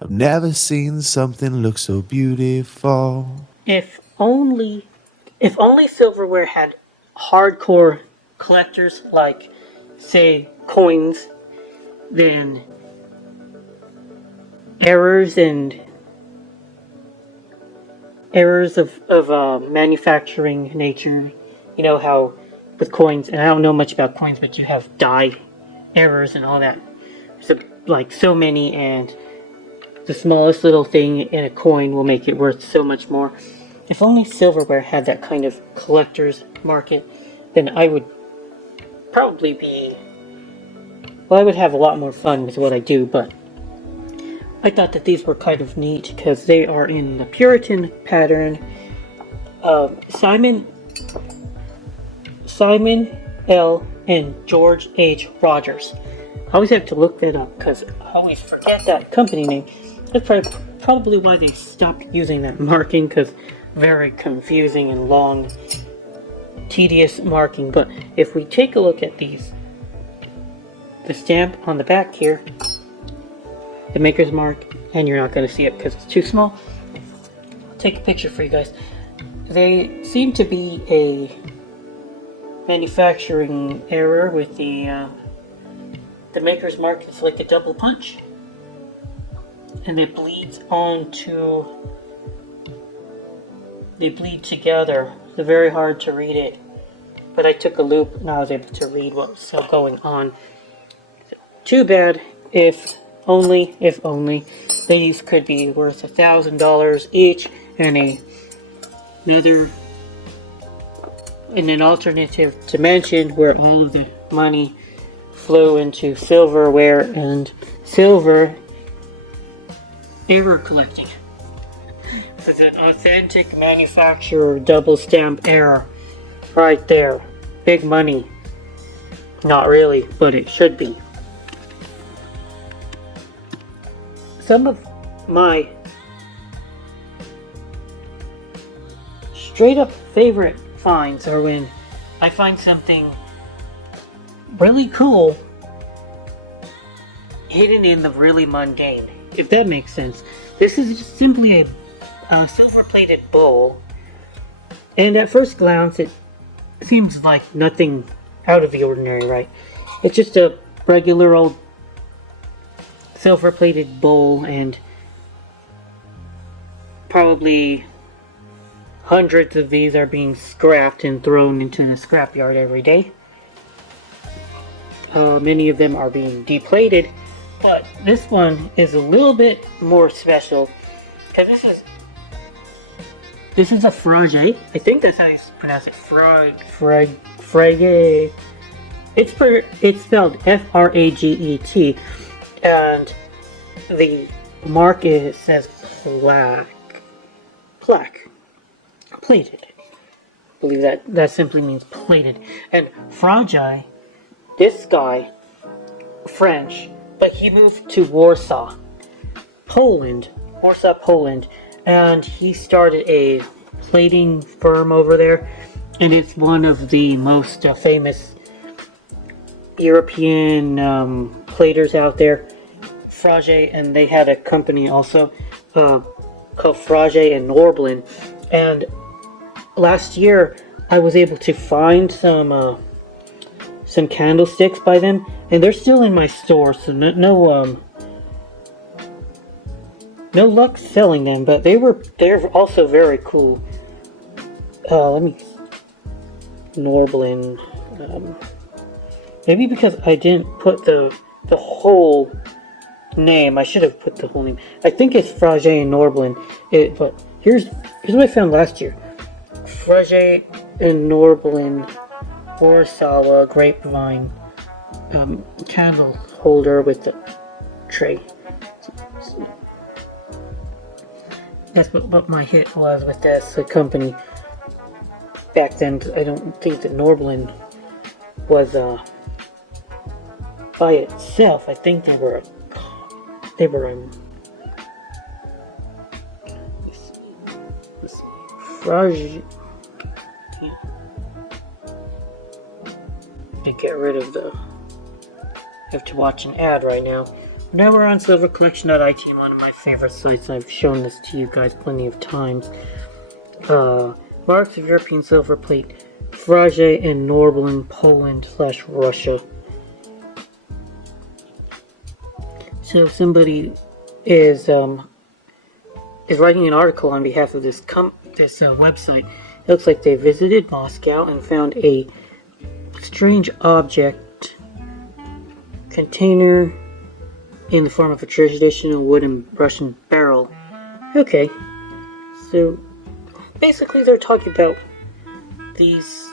I've never seen something look so beautiful. If only, if only silverware had hardcore collectors like, say, coins, then errors and errors of manufacturing nature. You know how with coins, and I don't know much about coins, but you have die errors and all that. So, like so many, and the smallest little thing in a coin will make it worth so much more. If only silverware had that kind of collector's market, then I would probably be. Well, I would have a lot more fun with what I do, but I thought that these were kind of neat because they are in the Puritan pattern. Simon L. and George H. Rogers. I always have to look that up because I always forget that company name. That's probably why they stopped using that marking, because very confusing and long, tedious marking. But if we take a look at these, the stamp on the back here, the maker's mark, and you're not going to see it because it's too small. I'll take a picture for you guys. They seem to be a manufacturing error with the maker's mark. It's like a double punch, and it bleeds onto. They bleed together. It's very hard to read it, but I took a loop and I was able to read what was going on. Too bad. If only these could be worth $1,000 each, and in an alternative dimension where all of the money flew into silverware and silver error collecting. It's an authentic manufacturer double stamp error right there. Big money. Not really, but it should be. Some of my straight up favorite finds are when I find something really cool hidden in the really mundane, if that makes sense. This is just simply a silver-plated bowl, and at first glance it seems like nothing out of the ordinary, right? It's just a regular old silver-plated bowl, and probably hundreds of these are being scrapped and thrown into the scrapyard every day. Many of them are being deplated, but this one is a little bit more special because this is a frage. I think that's how you pronounce it. Frage. It's spelled F-R-A-G-E-T, and the mark says plated. I believe that simply means plated. And frage, this guy, French, but he moved to Warsaw, Poland, and he started a plating firm over there, and it's one of the most famous European platers out there, Frage, and they had a company also called Frage and Norblin. And last year I was able to find some candlesticks by them, and they're still in my store, so no luck selling them, but they're also very cool. Norblin. Maybe because I didn't put the whole name. I should have put the whole name. I think it's Frage and Norblin. But here's what I found last year. Frage and Norblin Warsaw grapevine candle holder with the tray. That's what my hit was with this company back then. I don't think that Norblin was by itself. I think they were Frage. To get rid of I have to watch an ad right now. Now we're on silvercollection.it, one of my favorite sites. I've shown this to you guys plenty of times. Marks of European Silverplate, Frage and Norblin, Poland/Russia. So somebody is writing an article on behalf of this website. It looks like they visited Moscow and found a strange object container in the form of a traditional wooden Russian barrel. Okay, so basically they're talking about this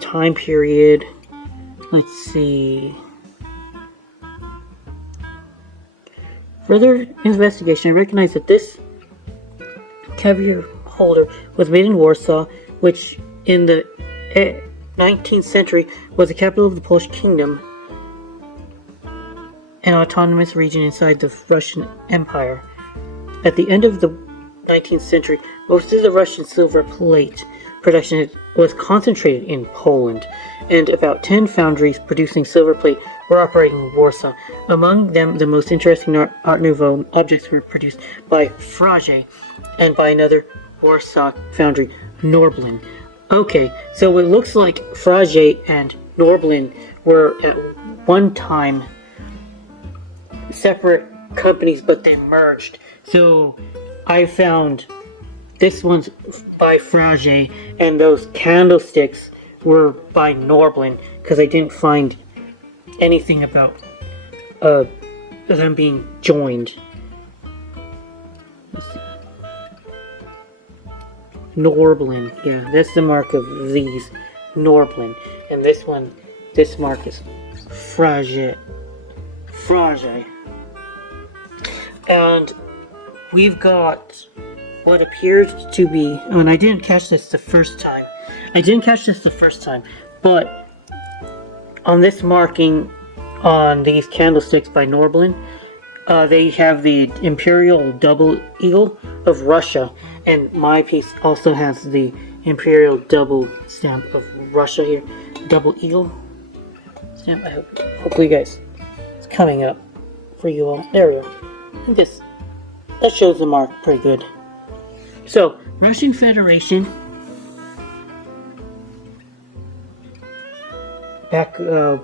time period. Let's see. Further investigation, I recognize that this caviar holder was made in Warsaw, which in the 19th century was the capital of the Polish Kingdom, an autonomous region inside the Russian Empire. At the end of the 19th century, most of the Russian silver plate production was concentrated in Poland, and about 10 foundries producing silver plate were operating in Warsaw. Among them, the most interesting Art Nouveau objects were produced by Frage and by another Warsaw foundry, Norblin. Okay, so it looks like Frage and Norblin were at one time separate companies, but they merged. So I found this one's by Frage, and those candlesticks were by Norblin, because I didn't find anything about them being joined. Let's see. Norblin, yeah, that's the mark of these, Norblin, and this mark is Frage. And we've got what appears to be, oh, and I didn't catch this the first time, but on this marking on these candlesticks by Norblin, they have the Imperial Double Eagle of Russia, and my piece also has the Imperial Double stamp of Russia here. Double Eagle stamp. Hopefully, you guys, it's coming up for you all. There we go. I think that shows the mark pretty good. So, Russian Federation, back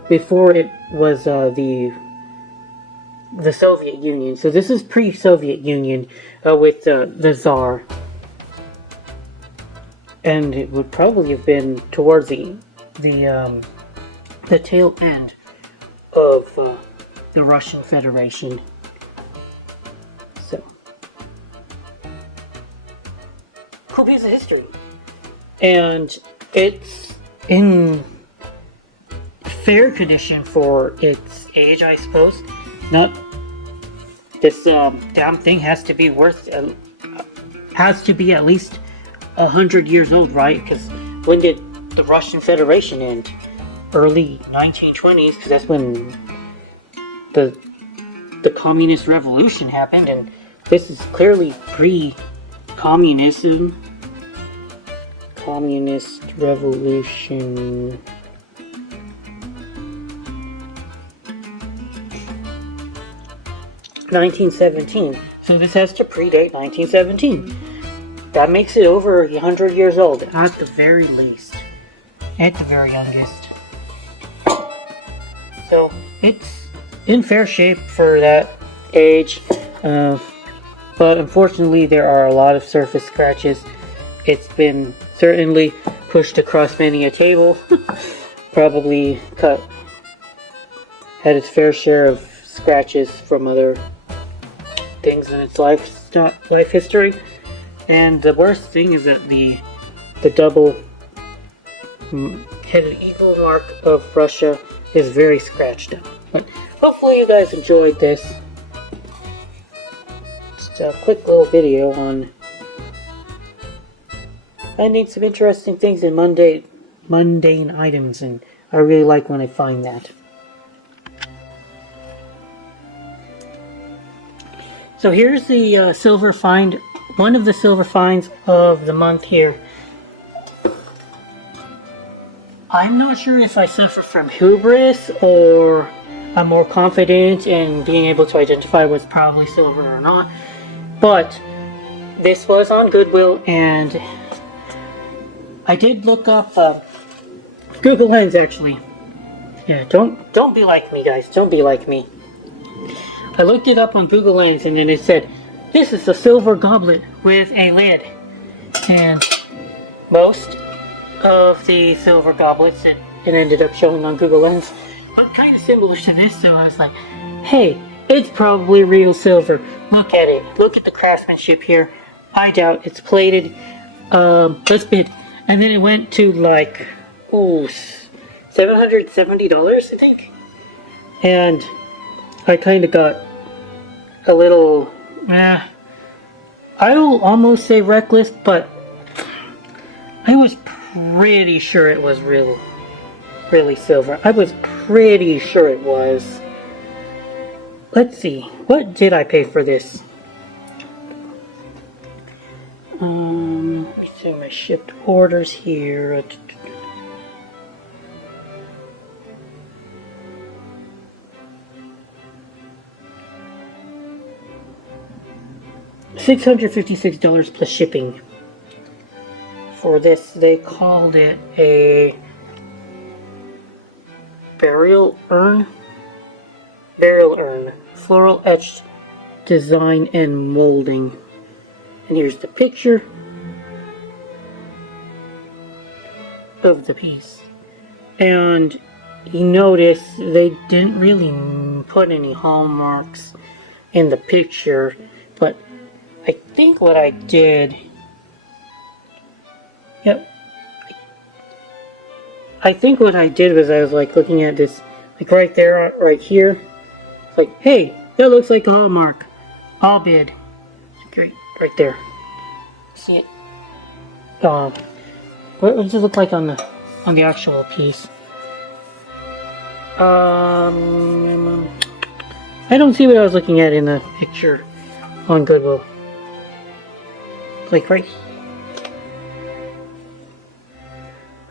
before it was the Soviet Union. So this is pre-Soviet Union with the Tsar, and it would probably have been towards the tail end of the Russian Federation. So, cool piece of history, and it's in fair condition for its age, I suppose. Not this damn thing has to be at least 100 years old, right? Because when did the Russian Federation end? Early 1920s, because that's when the communist revolution happened, and this is clearly pre-communism. Communist revolution. (1917). So this has to predate 1917. That makes it over 100 years old, at the very least. At the very youngest. So it's in fair shape for that age. But unfortunately there are a lot of surface scratches. It's been certainly pushed across many a table. Probably had its fair share of scratches from other things in its life history. And the worst thing is that the double headed eagle mark of Russia is very scratched up. But hopefully you guys enjoyed this. Just a quick little video on finding some interesting things in mundane items, and I really like when I find that. So here's the silver find, one of the silver finds of the month here. I'm not sure if I suffer from hubris or I'm more confident in being able to identify what's probably silver or not. But this was on Goodwill, and I did look up Google Lens actually. Yeah, don't be like me, guys. Don't be like me. I looked it up on Google Lens, and then it said, "This is a silver goblet with a lid." And most of the silver goblets that it ended up showing on Google Lens look kind of similar to this, so I was like, "Hey, it's probably real silver. Look at it. Look at the craftsmanship here. I doubt it's plated. Let's bid." And then it went to like, $770, I think. And I kind of got a little, I'll almost say reckless, but I was pretty sure it was really silver. I was pretty sure it was. Let's see, what did I pay for this? Let me see my shipped orders here. $656 plus shipping. For this, they called it a burial urn, floral etched design and molding. And here's the picture of the piece. And you notice they didn't really put any hallmarks in the picture, but I think what I did, I think what I did was I was like looking at this, like right there, right here. It's like, hey, that looks like a hallmark. I'll bid. Great, right there. See it? What does it look like on the actual piece? I don't see what I was looking at in the picture on Goodwill. Like right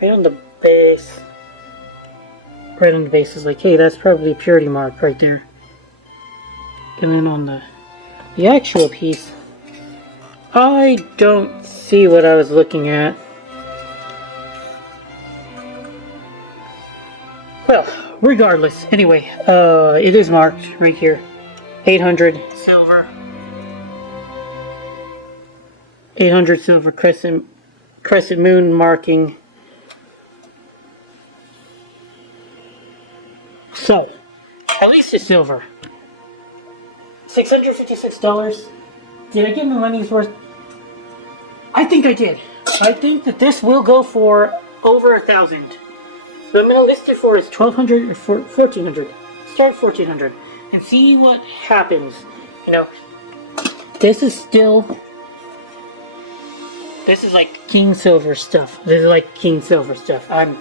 on the base. Right on the base is like, hey, that's probably a purity mark right there. And then on the actual piece, I don't see what I was looking at. Well, regardless, anyway, it is marked right here. 800 silver. 800 silver crescent moon marking. So, at least it's silver. $656. Did I get my money's worth? I think I did. I think that this will go for over 1,000. So I'm gonna list it for is 1,200 or 1,400. Start 1,400 and see what happens. You know, this is like king silver stuff. I'm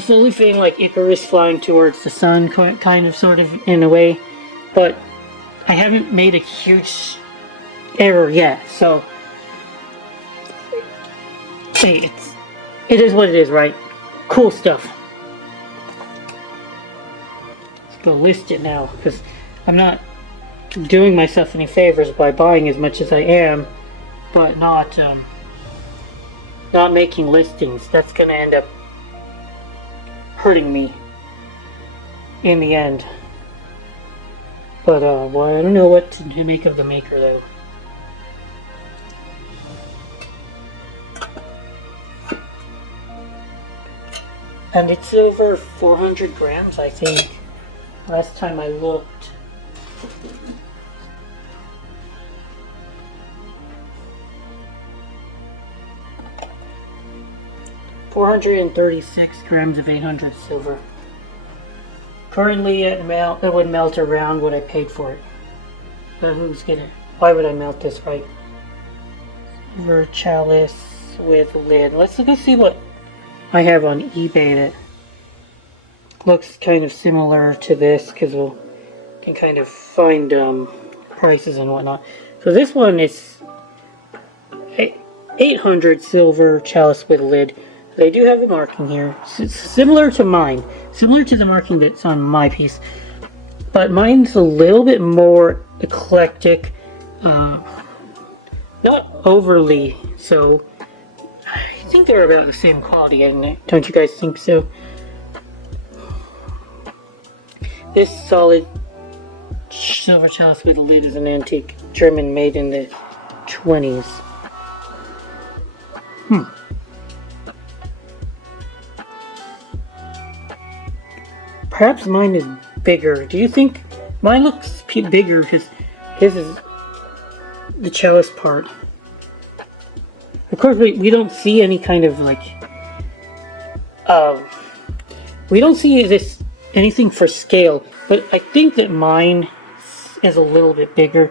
slowly feeling like Icarus flying towards the sun, kind of, sort of, in a way. But I haven't made a huge error yet, so hey, it is what it is, right? Cool stuff. Let's go list it now, because I'm not doing myself any favors by buying as much as I am, but not making listings. That's gonna end up hurting me in the end. But well, I don't know what to make of the maker though. And it's over 400 grams, I think, last time I looked. $436 grams of 800 silver. Currently, it would melt around what I paid for it. But why would I melt this, right? Silver chalice with lid. Let's go see what I have on eBay that looks kind of similar to this, because we can kind of find prices and whatnot. So this one is 800 silver chalice with lid. They do have the marking here, similar to mine, similar to the marking that's on my piece, but mine's a little bit more eclectic, not overly so. I think they're about the same quality, don't you guys think so? This solid silver chalice with a lid is an antique German made in the 20s. Perhaps mine is bigger. Do you think mine looks bigger because his is the chalice part? Of course, we don't see any kind of like we don't see this anything for scale, but I think that mine is a little bit bigger,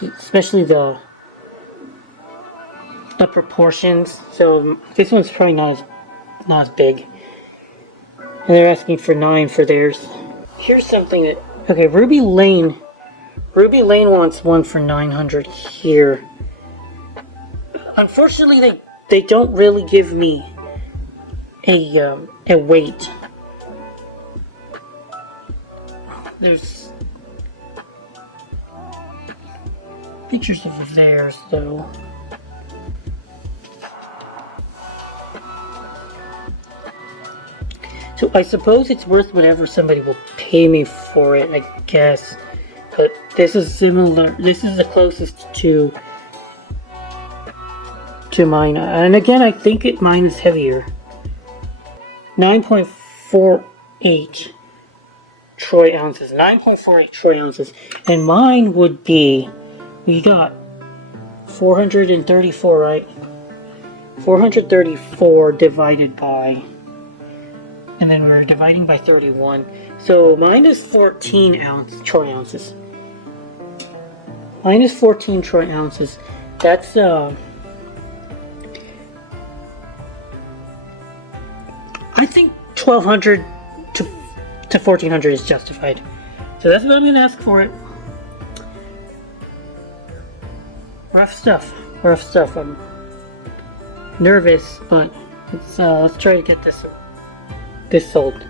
especially the proportions. So this one's probably not as big. And they're asking for 9 for theirs. Here's something that okay, Ruby Lane wants one for 900 here. Unfortunately, they don't really give me a weight. There's pictures of theirs though. So I suppose it's worth whatever somebody will pay me for it, I guess. But this is similar. This is the closest to mine. And again, I think mine is heavier. 9.48 troy ounces. 9.48 troy ounces. And mine would be, we got 434, right? 434 divided by, and then we're dividing by 31. So mine is 14 troy ounces. Mine is 14 troy ounces. That's I think 1200 to 1400 is justified. So that's what I'm gonna ask for it. Rough stuff. I'm nervous, but let's try to get this sold.